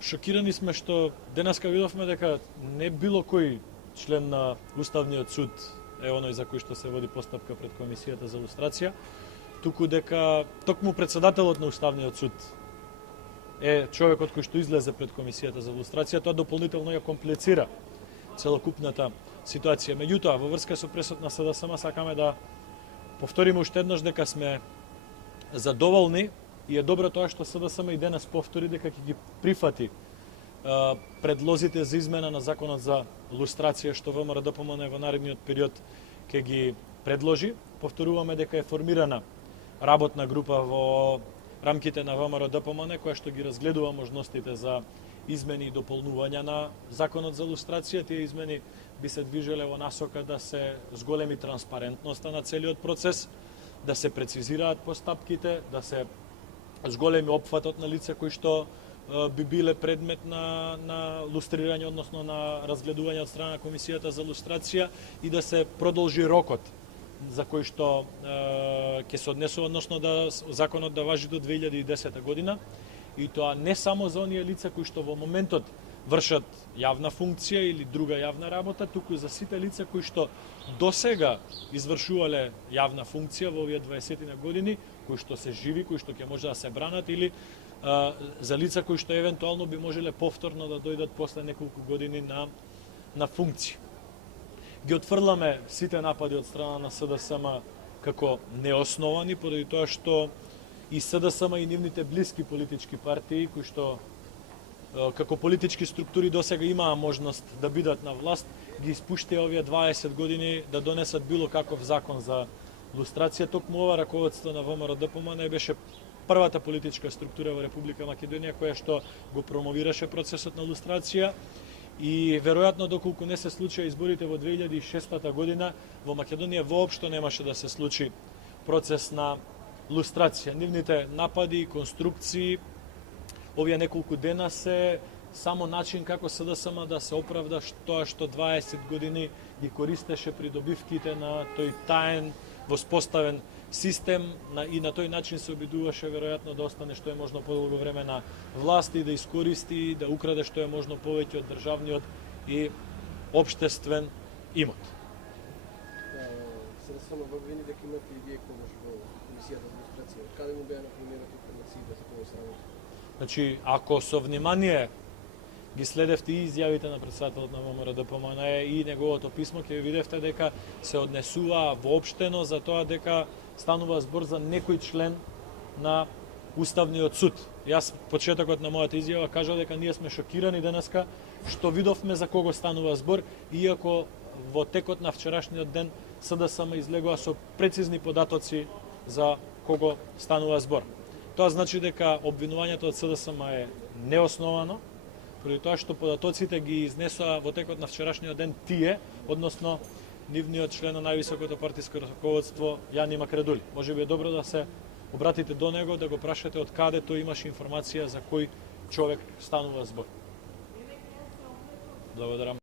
Шокирани сме што денеска видовме дека не било кој член на Уставниот суд е оној за кој што се води постапка пред Комисијата за лустрација, туку дека токму председателот на Уставниот суд е човекот кој што излезе пред Комисијата за лустрација, тоа дополнително ја комплицира целокупната ситуација. Меѓутоа, во врска со пресод на СДСМ сакаме да повториме уште еднаш дека сме задоволни и е добро тоа што СДСМ и денес повтори дека ќе ги прифати предлозите за измена на законот за лустрација што ВМРО-ДПМН во наредниот период ќе ги предложи. Повторуваме дека е формирана работна група во рамките на ВМРО-ДПМН која што ги разгледува можностите за измени и дополнувања на законот за лустрација. Тие измени би се движеле во насока да се зголеми транспарентноста на целиот процес, да се прецизираат постапките, да се зголеми опфатот на лица кои што би биле предмет на лустрирање, односно на разгледување од страна на Комисијата за лустрација и да се продолжи рокот за кој што ќе се однесува, односно да законот да важи до 2010 година, и тоа не само за оние лица кои што во моментот вршат јавна функција или друга јавна работа, туку за сите лица кои што досега извршувале јавна функција во овие 20 години, кои што се живи, кои што ќе може да се бранат, или за лица кои што евентуално би можеле повторно да дојдат после неколку години на функција. Ги отфрламе сите напади од страна на СДСМ како неосновани, поради тоа што и СДСМ и нивните блиски политички партии, кои што како политички структури досега имаа можност да бидат на власт, ги испуштија овие 20 години да донесат било каков закон за лустрација. Токму ова раководство на ВМРО-ДПМН беше првата политичка структура во Република Македонија која што го промовираше процесот на лустрација, и веројатно доколку не се случија изборите во 2006 година, во Македонија воопшто немаше да се случи процес на лустрација. Нивните напади и конструкции овие неколку дена се само начин како СДСМ да се оправда тоа што 20 години ги користеше придобивките на тој таен воспоставен систем, и на тој начин се обидуваше веројатно да остане што е можно подолго време на власт и да искористи, да украде што е можно повеќе од државниот и општествен имот. СДСМ обвини дека имате и вие помош во Комисијата за лустрација. Каде му беа например информациите за тоа срамото? Значи, ако со внимание ги следевте и изјавите на председателот на ВМРО-ДПМН и неговото писмо, ќе видевте дека се однесува воопштено за тоа дека станува збор за некој член на Уставниот суд. Јас почетокот на мојата изјава кажав дека ние сме шокирани денеска што видовме за кого станува збор, иако во текот на вчерашниот ден СДСМ излегува со прецизни податоци за кого станува збор. Тоа значи дека обвинувањето од СДСМ е неосновано, поради тоа што податоците ги изнесоа во текот на вчерашниот ден тие, односно нивниот член на највисокото партиско раководство Јани Макредули. Можеби е добро да се обратите до него, да го прашате од каде тој имаше информација за кој човек станува збор. Благодарам.